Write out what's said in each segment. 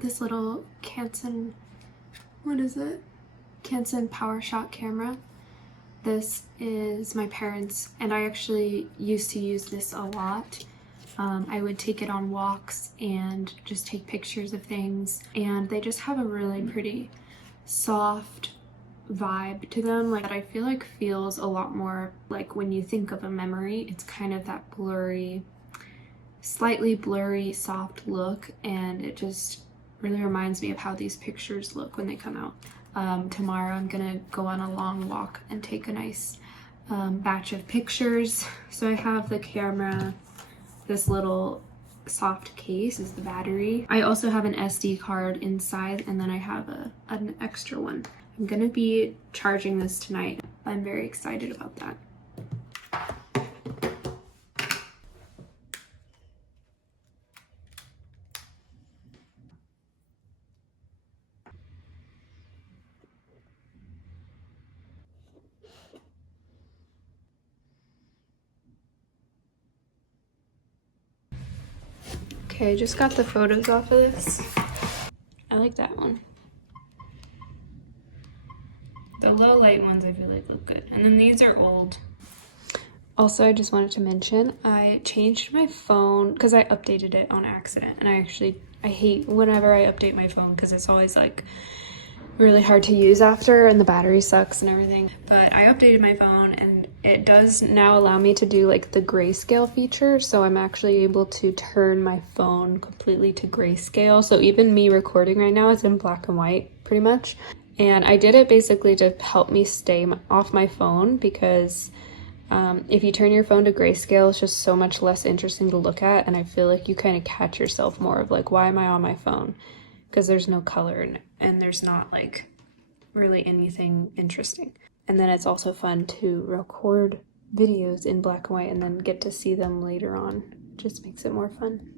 this little Canson, what is it? Canson PowerShot camera. This is my parents', and I actually used to use this a lot. I would take it on walks and just take pictures of things, and they just have a really pretty soft vibe to them, like that I feel like feels a lot more like when you think of a memory. It's kind of that blurry, slightly blurry, soft look, and it just really reminds me of how these pictures look when they come out. Tomorrow I'm gonna go on a long walk and take a nice batch of pictures. So I have the camera, this little soft case is the battery. I also have an SD card inside, and then I have an extra one. I'm gonna be charging this tonight. I'm very excited about that. Okay, I just got the photos off of this. I like that one. The low light ones I feel like look good. And then these are old. Also, I just wanted to mention, I changed my phone because I updated it on accident. And I hate whenever I update my phone because it's always like really hard to use after and the battery sucks and everything. But I updated my phone and it does now allow me to do like the grayscale feature. So I'm actually able to turn my phone completely to grayscale. So even me recording right now is in black and white pretty much. And I did it basically to help me stay off my phone because if you turn your phone to grayscale, it's just so much less interesting to look at. And I feel like you kind of catch yourself more of like, why am I on my phone? Because there's no color and there's not like really anything interesting. And then it's also fun to record videos in black and white and then get to see them later on. Just makes it more fun.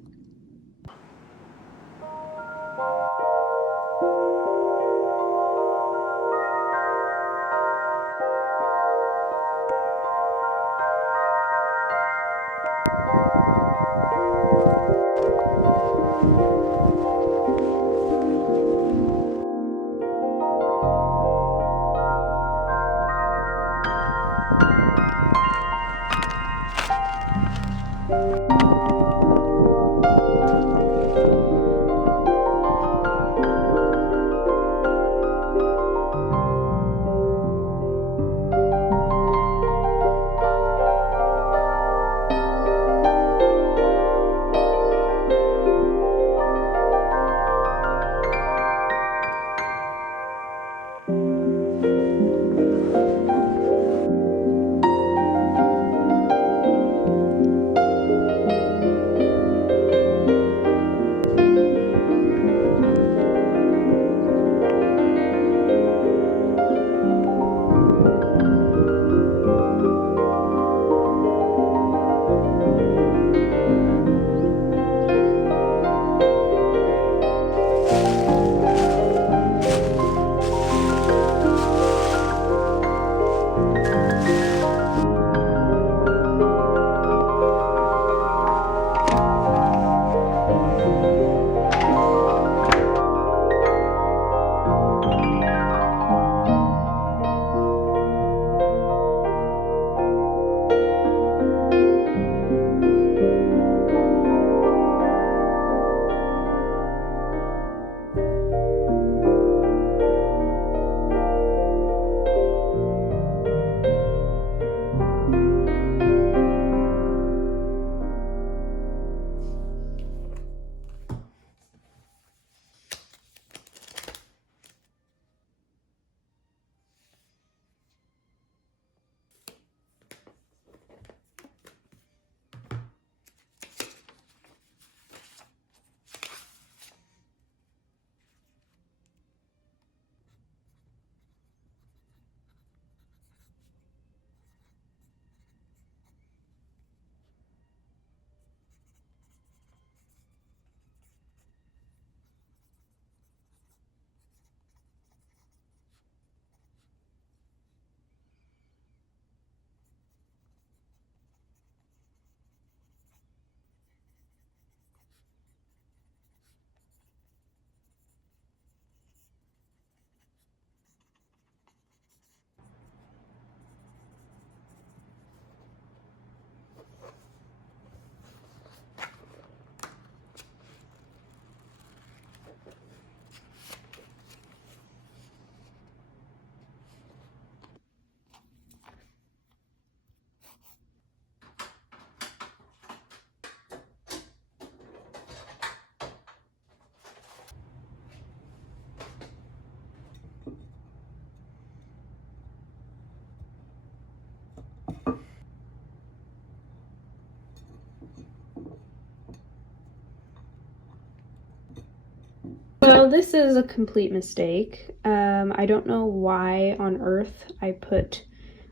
So this is a complete mistake. I don't know why on earth I put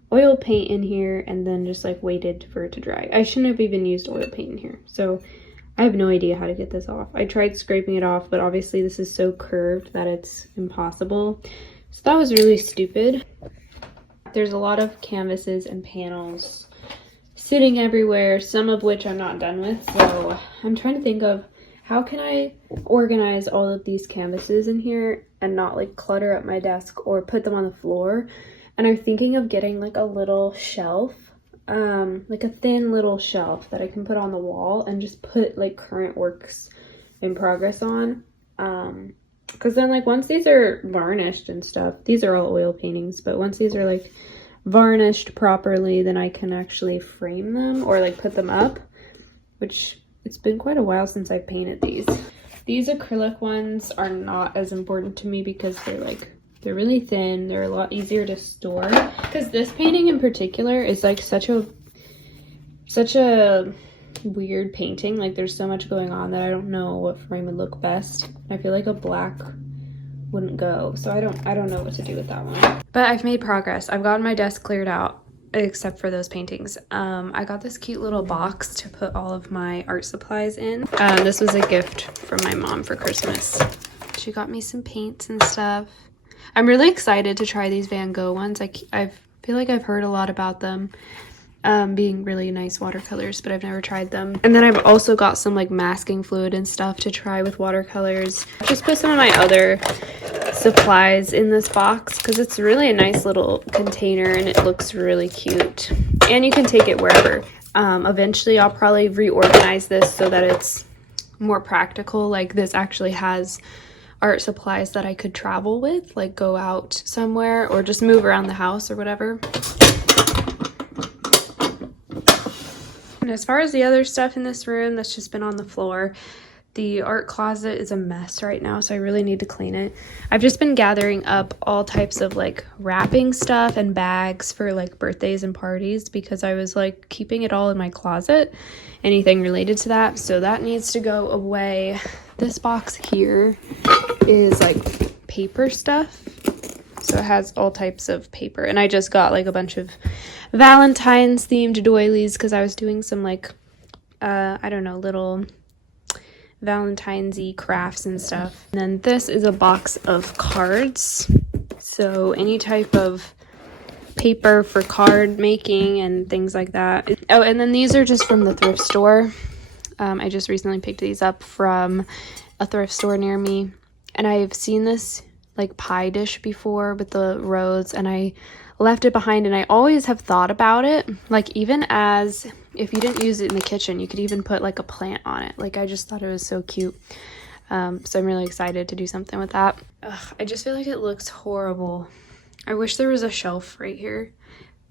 oil paint in here and then just like waited for it to dry. I shouldn't have even used oil paint in here. So I have no idea how to get this off. I tried scraping it off, but obviously this is so curved that it's impossible. So that was really stupid. There's a lot of canvases and panels sitting everywhere, some of which I'm not done with. So I'm trying to think of how can I organize all of these canvases in here and not like clutter up my desk or put them on the floor. And I'm thinking of getting like a little shelf, like a thin little shelf that I can put on the wall and just put like current works in progress on. Because then like once these are varnished and stuff, these are all oil paintings, but once these are like varnished properly, then I can actually frame them or like put them up, which it's been quite a while since I've painted these. These acrylic ones are not as important to me because they're really thin. They're a lot easier to store. Because this painting in particular is like such a weird painting. Like there's so much going on that I don't know what frame would look best. I feel like a black wouldn't go. So I don't know what to do with that one. But I've made progress. I've gotten my desk cleared out except for those paintings. I got this cute little box to put all of my art supplies in. This was a gift from my mom for Christmas. She got me some paints and stuff. I'm really excited to try these Van Gogh ones. I feel like I've heard a lot about them being really nice watercolors, but I've never tried them. And then I've also got some like masking fluid and stuff to try with watercolors. Just put some of my other supplies in this box because it's really a nice little container and it looks really cute. And you can take it wherever. Eventually I'll probably reorganize this so that it's more practical. Like this actually has art supplies that I could travel with, like go out somewhere or just move around the house or whatever. And as far as the other stuff in this room that's just been on the floor, the art closet is a mess right now, so I really need to clean it. I've just been gathering up all types of like wrapping stuff and bags for like birthdays and parties because I was like keeping it all in my closet, anything related to that. So that needs to go away. This box here is like paper stuff. So it has all types of paper. And I just got like a bunch of Valentine's themed doilies because I was doing some like, I don't know, little Valentine's-y crafts and stuff. And then this is a box of cards. So any type of paper for card making and things like that. Oh, and then these are just from the thrift store. I just recently picked these up from a thrift store near me. And I've seen this like pie dish before with the rose and I left it behind and I always have thought about it. Like even as if you didn't use it in the kitchen, you could even put like a plant on it. Like I just thought it was so cute. So I'm really excited to do something with that. Ugh, I just feel like it looks horrible. I wish there was a shelf right here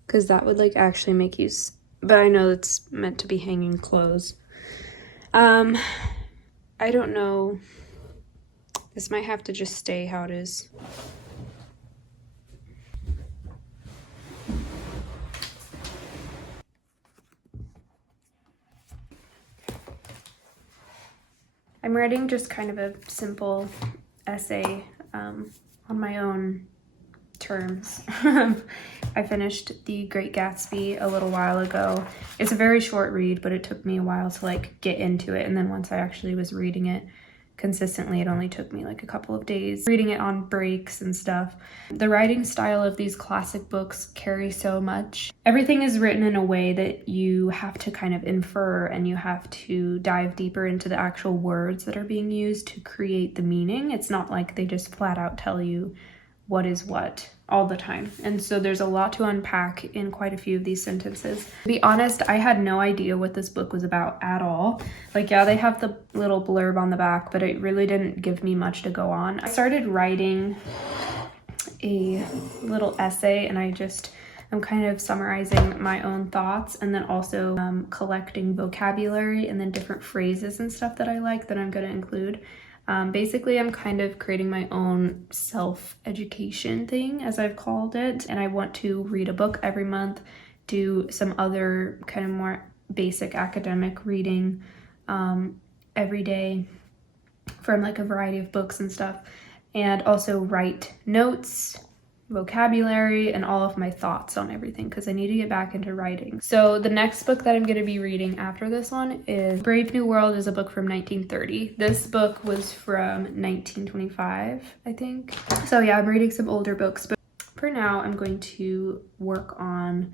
because that would like actually make use, but I know it's meant to be hanging clothes. I don't know. This might have to just stay how it is. I'm writing just kind of a simple essay on my own terms. I finished The Great Gatsby a little while ago. It's a very short read, but it took me a while to like get into it. And then once I actually was reading it consistently, it only took me like a couple of days reading it on breaks and stuff. The writing style of these classic books carry so much. Everything is written in a way that you have to kind of infer and you have to dive deeper into the actual words that are being used to create the meaning. It's not like they just flat out tell you what is what all the time. And so there's a lot to unpack in quite a few of these sentences. To be honest, I had no idea what this book was about at all. Like, yeah, they have the little blurb on the back, but it really didn't give me much to go on. I started writing a little essay and I'm kind of summarizing my own thoughts and then also collecting vocabulary and then different phrases and stuff that I like that I'm going to include. Basically, I'm kind of creating my own self-education thing, as I've called it, and I want to read a book every month, do some other kind of more basic academic reading every day, from like a variety of books and stuff, and also write notes, vocabulary, and all of my thoughts on everything because I need to get back into writing. So the next book that I'm going to be reading after this one is Brave New World, is a book from 1930. This book was from 1925, I think. So yeah, I'm reading some older books, but for now I'm going to work on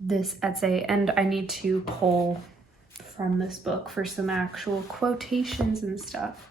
this essay, and I need to pull from this book for some actual quotations and stuff.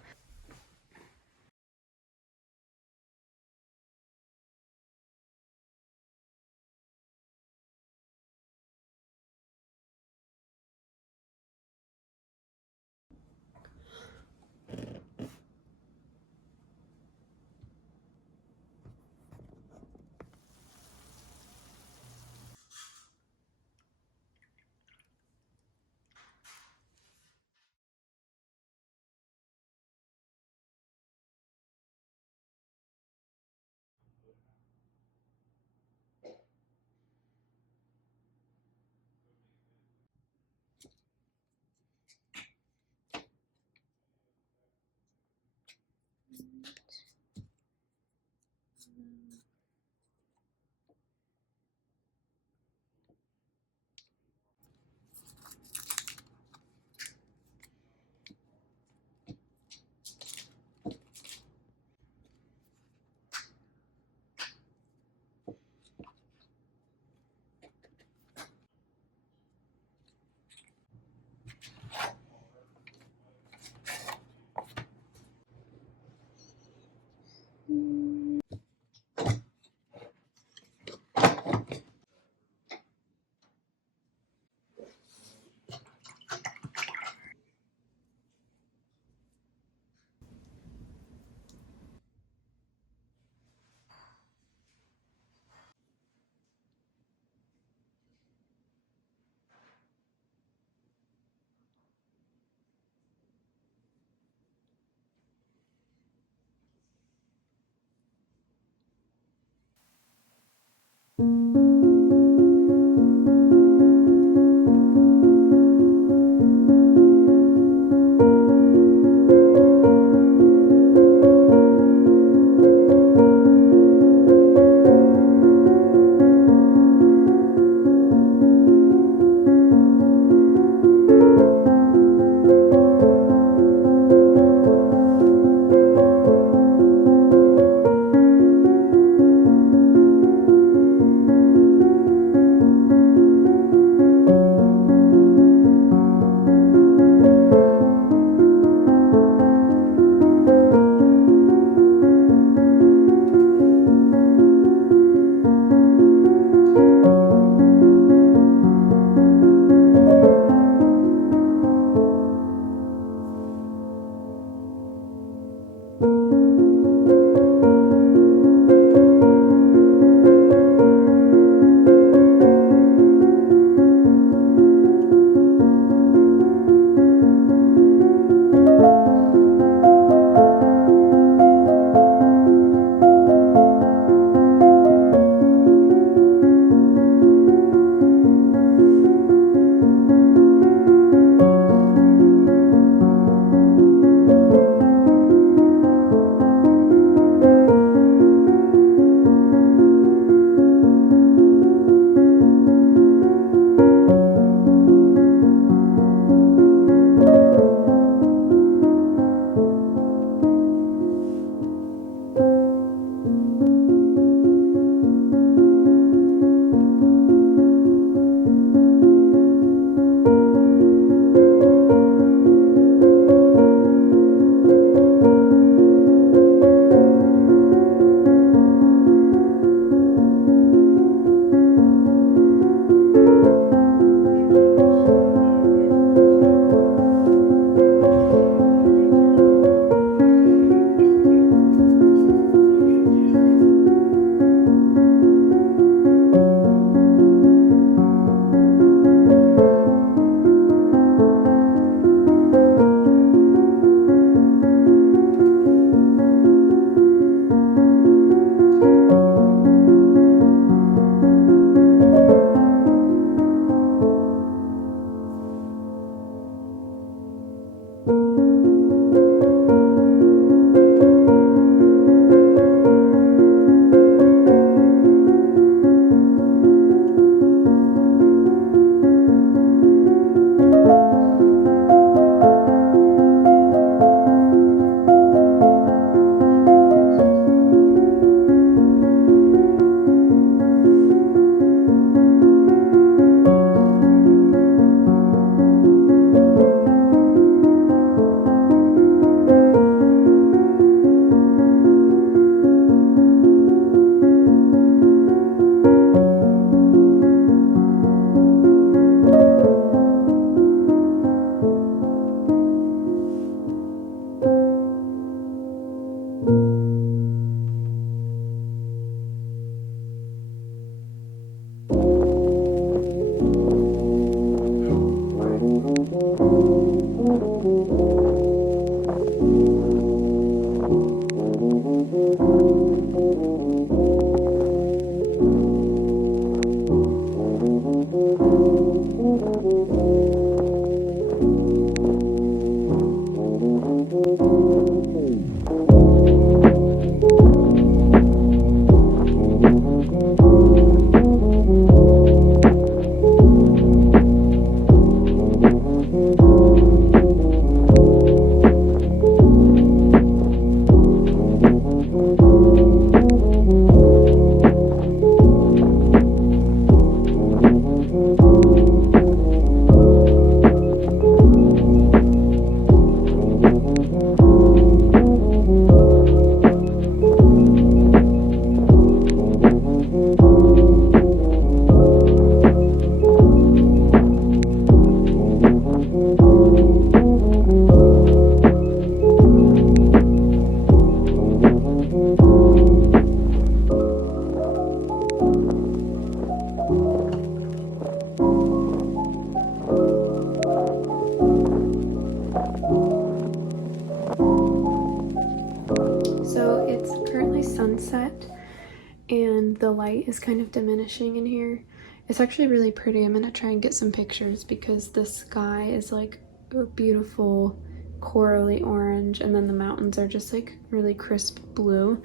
and the light is kind of diminishing in here. It's actually really pretty. I'm gonna try and get some pictures because the sky is like a beautiful corally orange, and then the mountains are just like really crisp blue.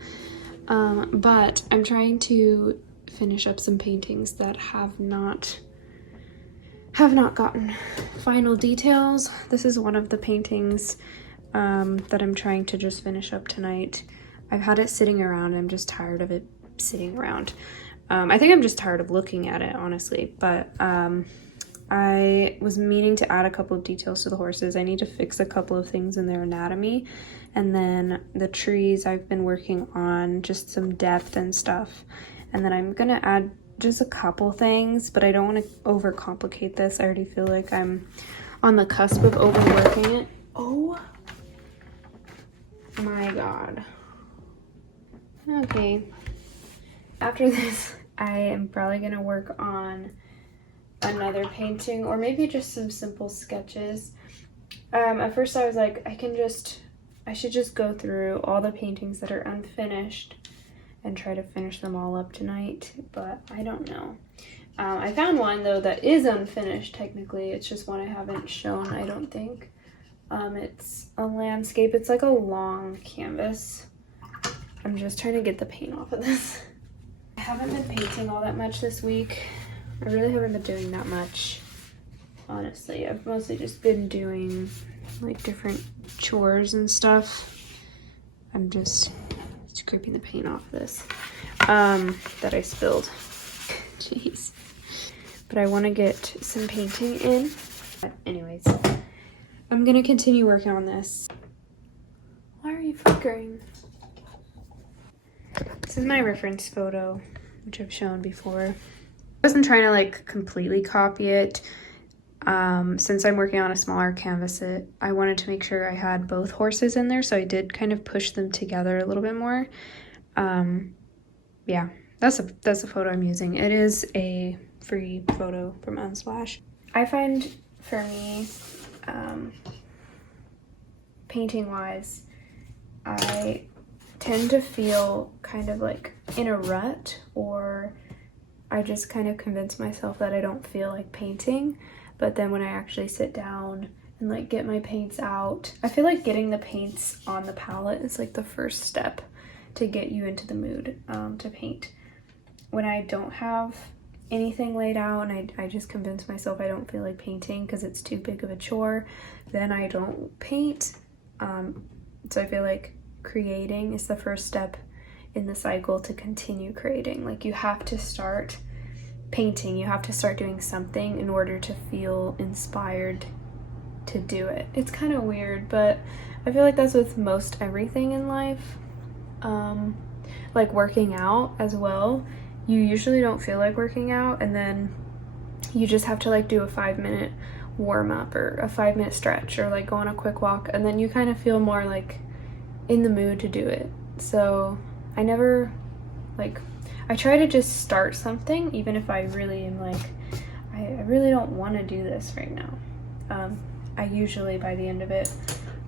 But I'm trying to finish up some paintings that have not gotten final details. This is one of the paintings that I'm trying to just finish up tonight. I've had it sitting around. I'm just tired of it sitting around. I think I'm just tired of looking at it, honestly, but I was meaning to add a couple of details to the horses. I need to fix a couple of things in their anatomy, and then the trees I've been working on just some depth and stuff, and then I'm gonna add just a couple things, but I don't want to overcomplicate this. I already feel like I'm on the cusp of overworking it. Oh my god. Okay, after this I am probably gonna work on another painting, or maybe just some simple sketches. At first I was like, I should just go through all the paintings that are unfinished and try to finish them all up tonight, but I don't know. I found one though that is unfinished technically. It's just one I haven't shown, I don't think. It's a landscape. It's like a long canvas. I'm just trying to get the paint off of this. I haven't been painting all that much this week. I really haven't been doing that much, honestly. I've mostly just been doing like different chores and stuff. I'm just scraping the paint off this that I spilled. Jeez. But I want to get some painting in. But anyways, I'm gonna continue working on this. Why are you flickering? This is my reference photo, which I've shown before. I wasn't trying to like completely copy it. Since I'm working on a smaller canvas, I wanted to make sure I had both horses in there, so I did kind of push them together a little bit more. Yeah, that's a photo I'm using. It is a free photo from Unsplash. I find for me, painting wise, I tend to feel kind of like in a rut, or I just kind of convince myself that I don't feel like painting. But then when I actually sit down and like get my paints out, I feel like getting the paints on the palette is like the first step to get you into the mood to paint. When I don't have anything laid out and I just convince myself I don't feel like painting because it's too big of a chore, then I don't paint. So I feel like creating is the first step in the cycle to continue creating. Like you have to start painting, you have to start doing something in order to feel inspired to do it. It's kind of weird, but I feel like that's with most everything in life. Like working out as well. You usually don't feel like working out, and then you just have to like do a 5-minute warm up or a 5-minute stretch or like go on a quick walk, and then you kind of feel more like in the mood to do it. So I never like, I try to just start something even if I really am like, I really don't want to do this right now. I usually by the end of it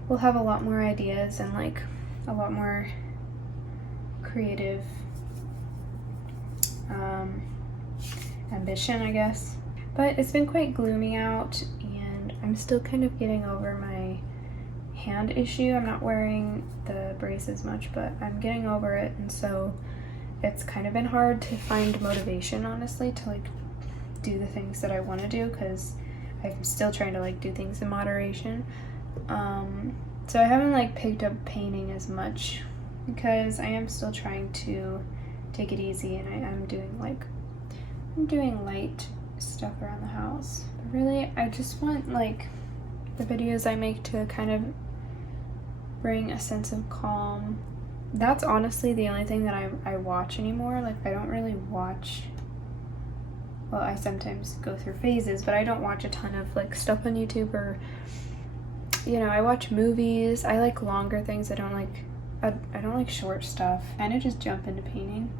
will have a lot more ideas and like a lot more creative ambition, I guess. But it's been quite gloomy out, and I'm still kind of getting over my hand issue. I'm not wearing the brace as much, but I'm getting over it, and so it's kind of been hard to find motivation, honestly, to like do the things that I want to do, because I'm still trying to like do things in moderation. So I haven't like picked up painting as much because I am still trying to take it easy, and I'm doing light stuff around the house. But really, I just want like the videos I make to kind of bring a sense of calm. That's honestly the only thing that I watch anymore. Like I don't really watch, well, I sometimes go through phases, but I don't watch a ton of like stuff on YouTube, or you know, I watch movies. I like longer things. I don't like short stuff. I kind of just jump into painting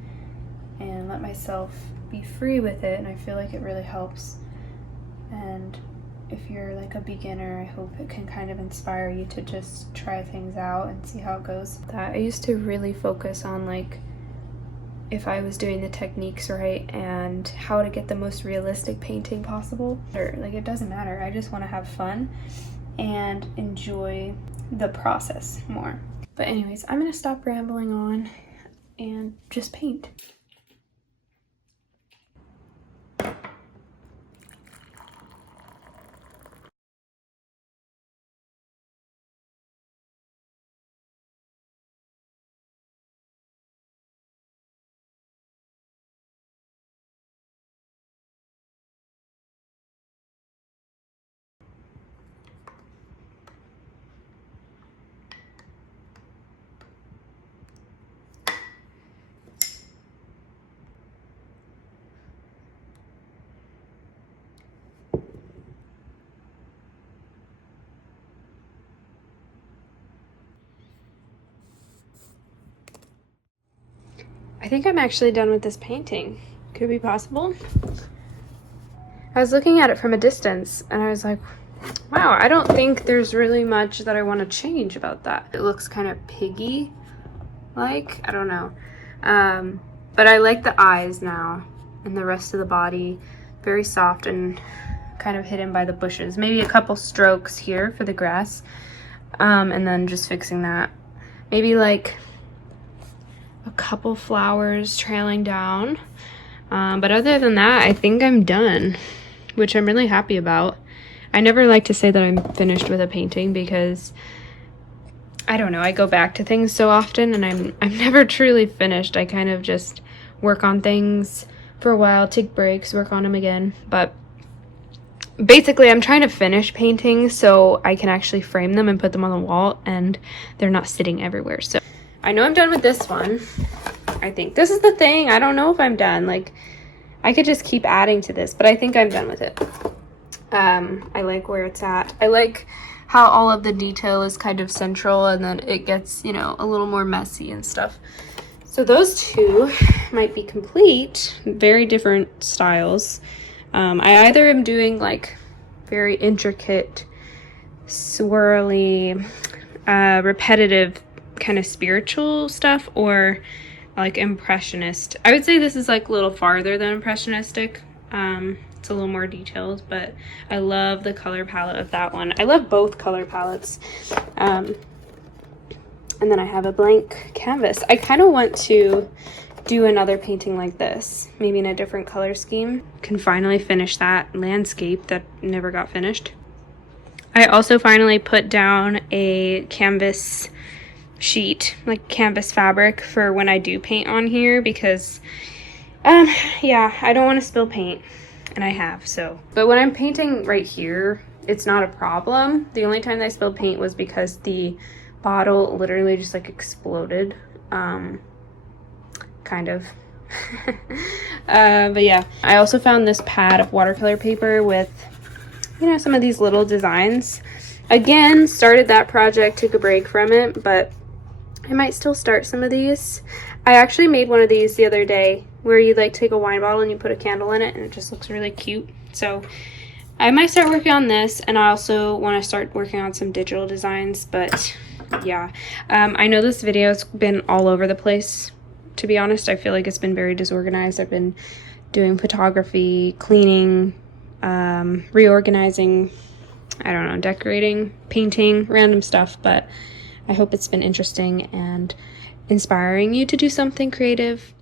and let myself be free with it, and I feel like it really helps. And if you're like a beginner, I hope it can kind of inspire you to just try things out and see how it goes. I used to really focus on like if I was doing the techniques right and how to get the most realistic painting possible. Or like, it doesn't matter. I just want to have fun and enjoy the process more. But anyways, I'm gonna stop rambling on and just paint. I think I'm actually done with this painting. Could it be possible? I was looking at it from a distance and I was like, wow, I don't think there's really much that I want to change about that. It looks kind of piggy-like, I don't know. But I like the eyes now and the rest of the body. Very soft and kind of hidden by the bushes. Maybe a couple strokes here for the grass. And then just fixing that. Maybe like a couple flowers trailing down. But other than that, I think I'm done, which I'm really happy about. I never like to say that I'm finished with a painting because I don't know, I go back to things so often and I'm never truly finished. I kind of just work on things for a while, take breaks, work on them again. But basically I'm trying to finish paintings so I can actually frame them and put them on the wall and they're not sitting everywhere. So I know I'm done with this one. I think this is the thing. I don't know if I'm done. Like, I could just keep adding to this, but I think I'm done with it. I like where it's at. I like how all of the detail is kind of central and then it gets, you know, a little more messy and stuff. So those two might be complete. Very different styles. I either am doing like very intricate, swirly, repetitive kind of spiritual stuff, or like impressionist. I would say this is like a little farther than impressionistic. It's a little more detailed, but I love the color palette of that one. I love both color palettes. And then I have a blank canvas. I kind of want to do another painting like this, maybe in a different color scheme. Can finally finish that landscape that never got finished. I also finally put down a canvas sheet, like canvas fabric, for when I do paint on here because yeah, I don't want to spill paint, and I have. So but when I'm painting right here, it's not a problem. The only time that I spilled paint was because the bottle literally just like exploded, kind of. But yeah, I also found this pad of watercolor paper with, you know, some of these little designs. Again, started that project, took a break from it, but I might still start some of these. I actually made one of these the other day where you like take a wine bottle and you put a candle in it and it just looks really cute. So I might start working on this, and I also want to start working on some digital designs. But yeah, I know this video's been all over the place, to be honest. I feel like it's been very disorganized. I've been doing photography, cleaning, reorganizing, I don't know, decorating, painting, random stuff, but I hope it's been interesting and inspiring you to do something creative.